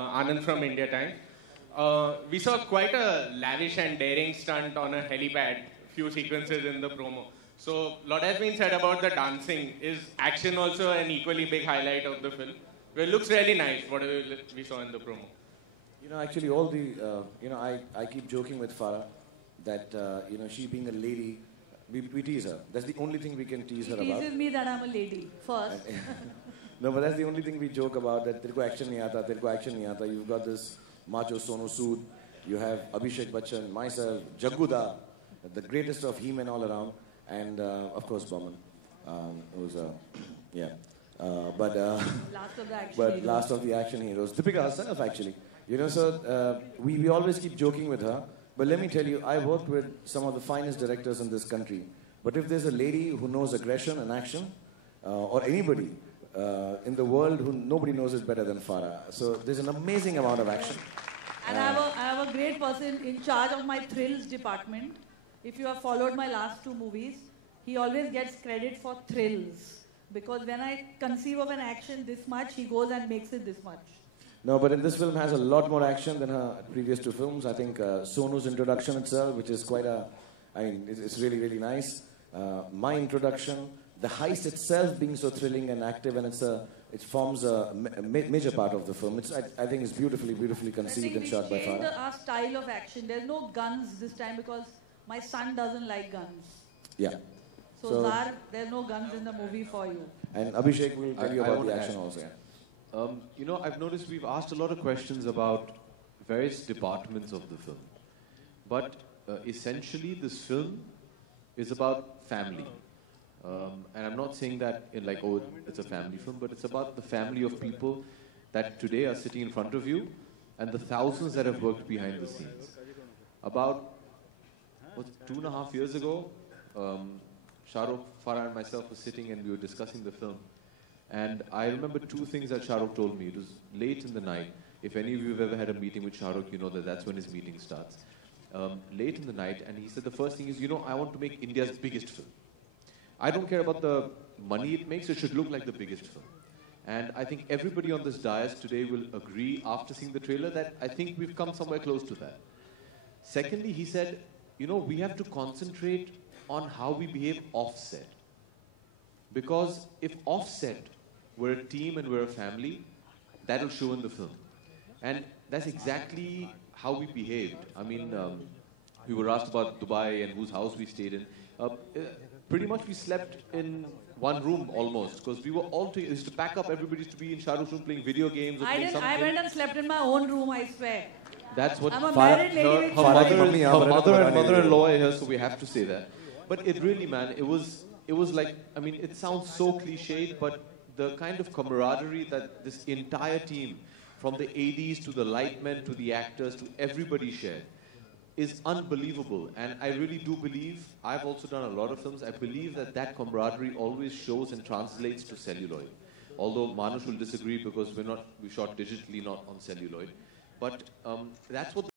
Anand from India Times. We saw quite a lavish and daring stunt on a helipad, few sequences in the promo. So, a lot has been said about the dancing. Is action also an equally big highlight of the film? Well, it looks really nice, whatever we saw in the promo. You know, actually, all the, I keep joking with Farah that, she being a lady, we tease her. That's the only thing we can tease her about. He teases me that I'm a lady, first. No, but that's the only thing we joke about, that तेरे को action नहीं आता, तेरे को action नहीं आता. You've got this macho Sonu Sood, you have Abhishek Bachchan, myself, Jagguda, the greatest of he-men all around, and of course Boman, who's last of the action heroes. Deepika herself, actually. You know, so we always keep joking with her. But let me tell you, I worked with some of the finest directors in this country. But if there's a lady who knows aggression and action, or anybody in the world who nobody knows it better than Farah. So there's an amazing amount of action. And I have a great person in charge of my thrills department. If you have followed my last two movies, he always gets credit for thrills. Because when I conceive of an action this much, he goes and makes it this much. No, but in this film has a lot more action than her previous two films. I think Sonu's introduction itself, which is quite it's really, really nice. My introduction, the heist itself being so thrilling and active, and it forms a major part of the film. I think it's beautifully conceived and shot by Farah. We changed our style of action. There's no guns this time because my son doesn't like guns. Yeah. So Zar, there's no guns in the movie for you. And Abhishek will tell you about the action also. I've noticed we've asked a lot of questions about various departments of the film. But essentially, this film is about family. And I'm not saying that in it's a family film, but it's about the family of people that today are sitting in front of you and the thousands that have worked behind the scenes. About 2.5 years ago, Shah Rukh, Farah and myself were sitting and we were discussing the film. And I remember two things that Shah Rukh told me. It was late in the night. If any of you have ever had a meeting with Shah Rukh, you know that's when his meeting starts. Late in the night, and he said the first thing is, I want to make India's biggest film. I don't care about the money it makes, it should look like the biggest film. And I think everybody on this dais today will agree after seeing the trailer that I think we've come somewhere close to that. Secondly, he said, we have to concentrate on how we behave off-set. Because if off-set, we're a team and we're a family, that'll show in the film. And that's exactly how we behaved. I mean, we were asked about Dubai and whose house we stayed in. Pretty much we slept in one room almost, because we were all together. Used to pack up, everybody used to be in Shah Rukh's room playing video games or playing something. I went and slept in my own room, I swear. That's what I'm a married lady. Her mother and mother-in-law are here, so we have to say that. But it really, man, it was like, it sounds so cliched, but the kind of camaraderie that this entire team, from the ADs to the lightmen to the actors to everybody shared, is unbelievable. And I really do believe, I've also done a lot of films, I believe that camaraderie always shows and translates to celluloid. Although Manush will disagree because we shot digitally, not on celluloid. But that's what the